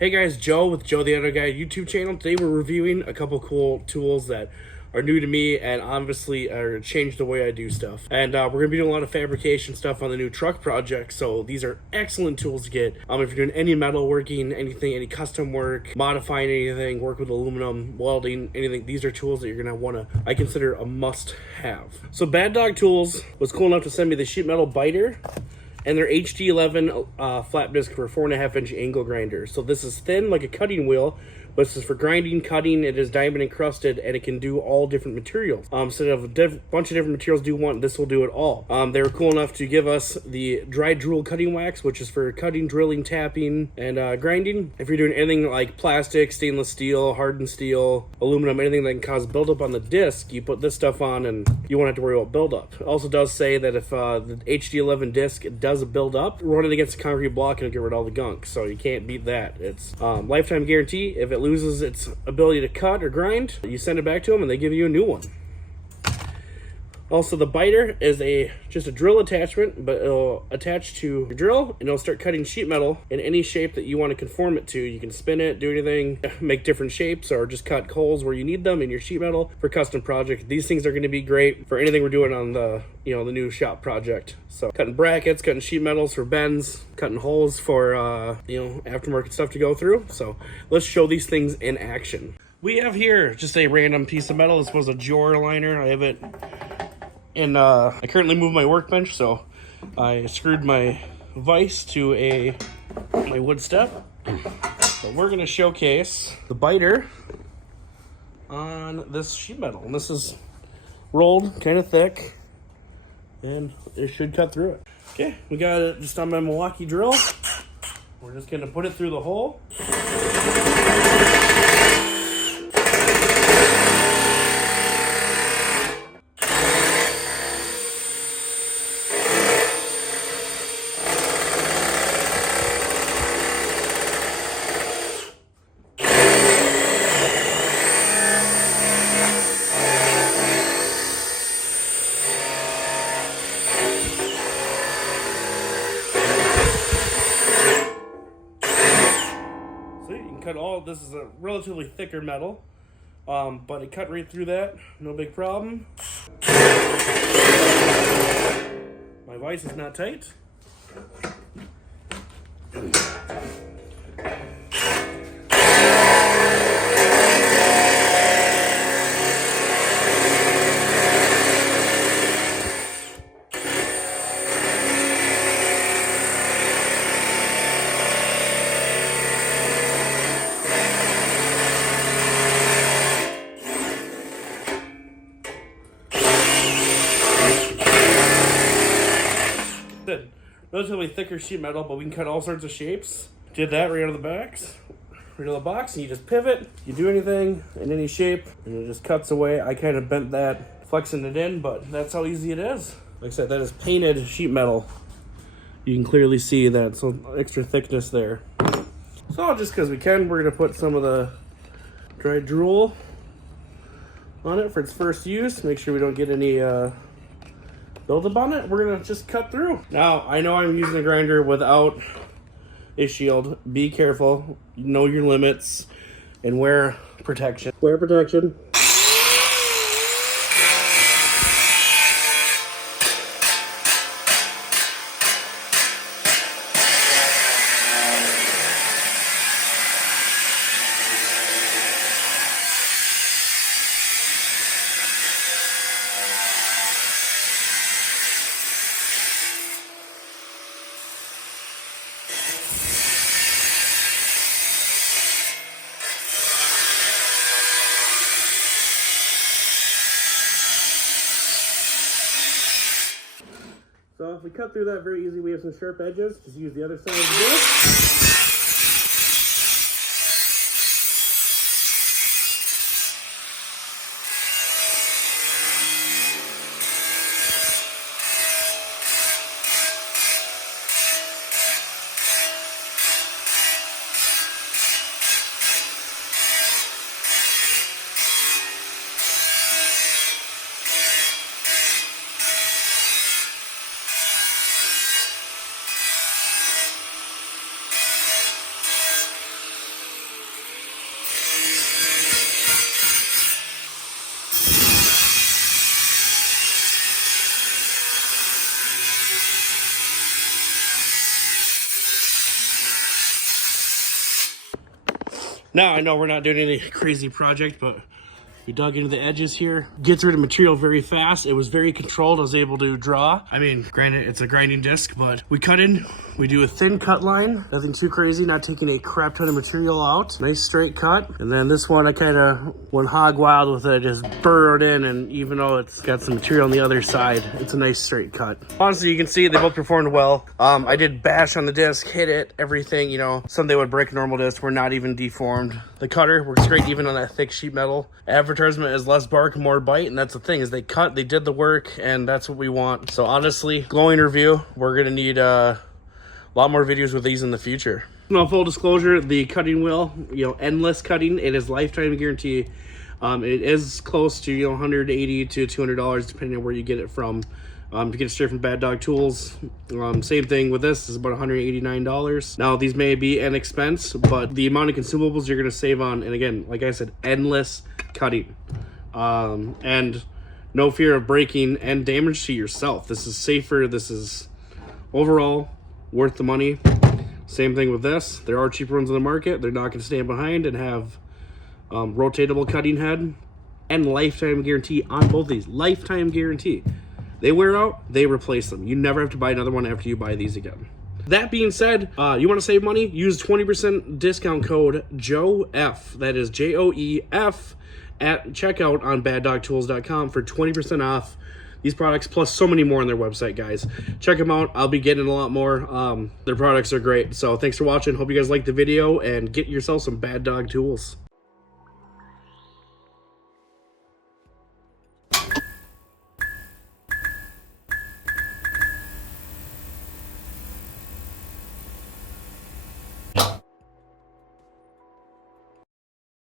Hey guys, Joe with Joe the Other Guy YouTube channel. Today we're reviewing a couple cool tools that are new to me and obviously are changed the way I do stuff. And we're going to be doing a lot of fabrication stuff on the new truck project. So these are excellent tools to get. If you're doing any metalworking, anything, any custom work, modifying anything, work with aluminum, welding, anything, these are tools that you're going to want to, I consider a must have. So Bad Dog Tools was cool enough to send me the sheet metal biter and their HD11 flat disc for 4.5-inch angle grinder. So this is thin like a cutting wheel, but this is for grinding, cutting. It is diamond encrusted, and it can do all different materials. Instead of a bunch of different materials do one, this will do it all. They were cool enough to give us the dry drool cutting wax, which is for cutting, drilling, tapping, and grinding. If you're doing anything like plastic, stainless steel, hardened steel, aluminum, anything that can cause buildup on the disc, you put this stuff on and you won't have to worry about buildup. It also does say that if the HD11 disc does build up, run it against a concrete block and it'll get rid of all the gunk. So you can't beat that. It's lifetime guarantee. If it loses its ability to cut or grind, you send it back to them and they give you a new one. Also, the biter is just a drill attachment, but it'll attach to your drill and it'll start cutting sheet metal in any shape that you want to conform it to. You can spin it, do anything, make different shapes, or just cut holes where you need them in your sheet metal for custom projects. These things are going to be great for anything we're doing on the the new shop project. So cutting brackets, cutting sheet metals for bends, cutting holes for aftermarket stuff to go through. So let's show these things in action. We have here just a random piece of metal. This was a drawer liner. I have it. And I currently moved my workbench, so I screwed my vise to my wood step. So we're gonna showcase the biter on this sheet metal. And this is rolled kind of thick, and it should cut through it. Okay, we got it just on my Milwaukee drill. We're just gonna put it through the hole. Cut all this is a relatively thicker metal, but it cut right through that, no big problem. My vise is not tight. Relatively thicker sheet metal, but we can cut all sorts of shapes. Did that right out of the box, and you just pivot. You do anything in any shape, and it just cuts away. I kind of bent that, flexing it in, but that's how easy it is. Like I said, that is painted sheet metal. You can clearly see that some extra thickness there. So just because we can, we're gonna put some of the dry drool on it for its first use. Make sure we don't get any buildup on it. We're gonna just cut through. Now, I know I'm using a grinder without a shield. Be careful, know your limits, and wear protection. Wear protection. So if we cut through that very easy, we have some sharp edges. Just use the other side of this. Now, I know we're not doing any crazy project, but we dug into the edges here. Gets rid of material very fast. It was very controlled. I was able to draw. I mean, granted, it's a grinding disc, but we cut in. We do a thin cut line. Nothing too crazy, not taking a crap ton of material out. Nice straight cut. And then this one, I kind of went hog wild with it. Just burrowed in, and even though it's got some material on the other side, it's a nice straight cut. Honestly, you can see they both performed well. I did bash on the disc, hit it, everything, you know. Some they would break normal discs, were not even deformed. The cutter works great even on that thick sheet metal. Advertisement is less bark, more bite, and that's the thing, is they cut, they did the work, and that's what we want. So honestly, glowing review. We're gonna need a lot more videos with these in the future. Now, full disclosure, the cutting wheel, you know, endless cutting, it is lifetime guarantee. It is close to, you know, $180 to $200 depending on where you get it from. To get it straight from Bad Dog Tools. Same thing with this, is about $189. Now, these may be an expense, but the amount of consumables you're gonna save on, and again, like I said, endless cutting. And no fear of breaking and damage to yourself. This is safer, this is overall worth the money. Same thing with this. There are cheaper ones on the market. They're not gonna stand behind and have rotatable cutting head and lifetime guarantee on both these. Lifetime guarantee. They wear out, they replace them. You never have to buy another one after you buy these again. That being said, you want to save money? Use 20% discount code JOEF. That is JOEF at checkout on baddogtools.com for 20% off these products, plus so many more on their website, guys. Check them out. I'll be getting a lot more. Their products are great. So thanks for watching. Hope you guys liked the video, and get yourself some Bad Dog Tools.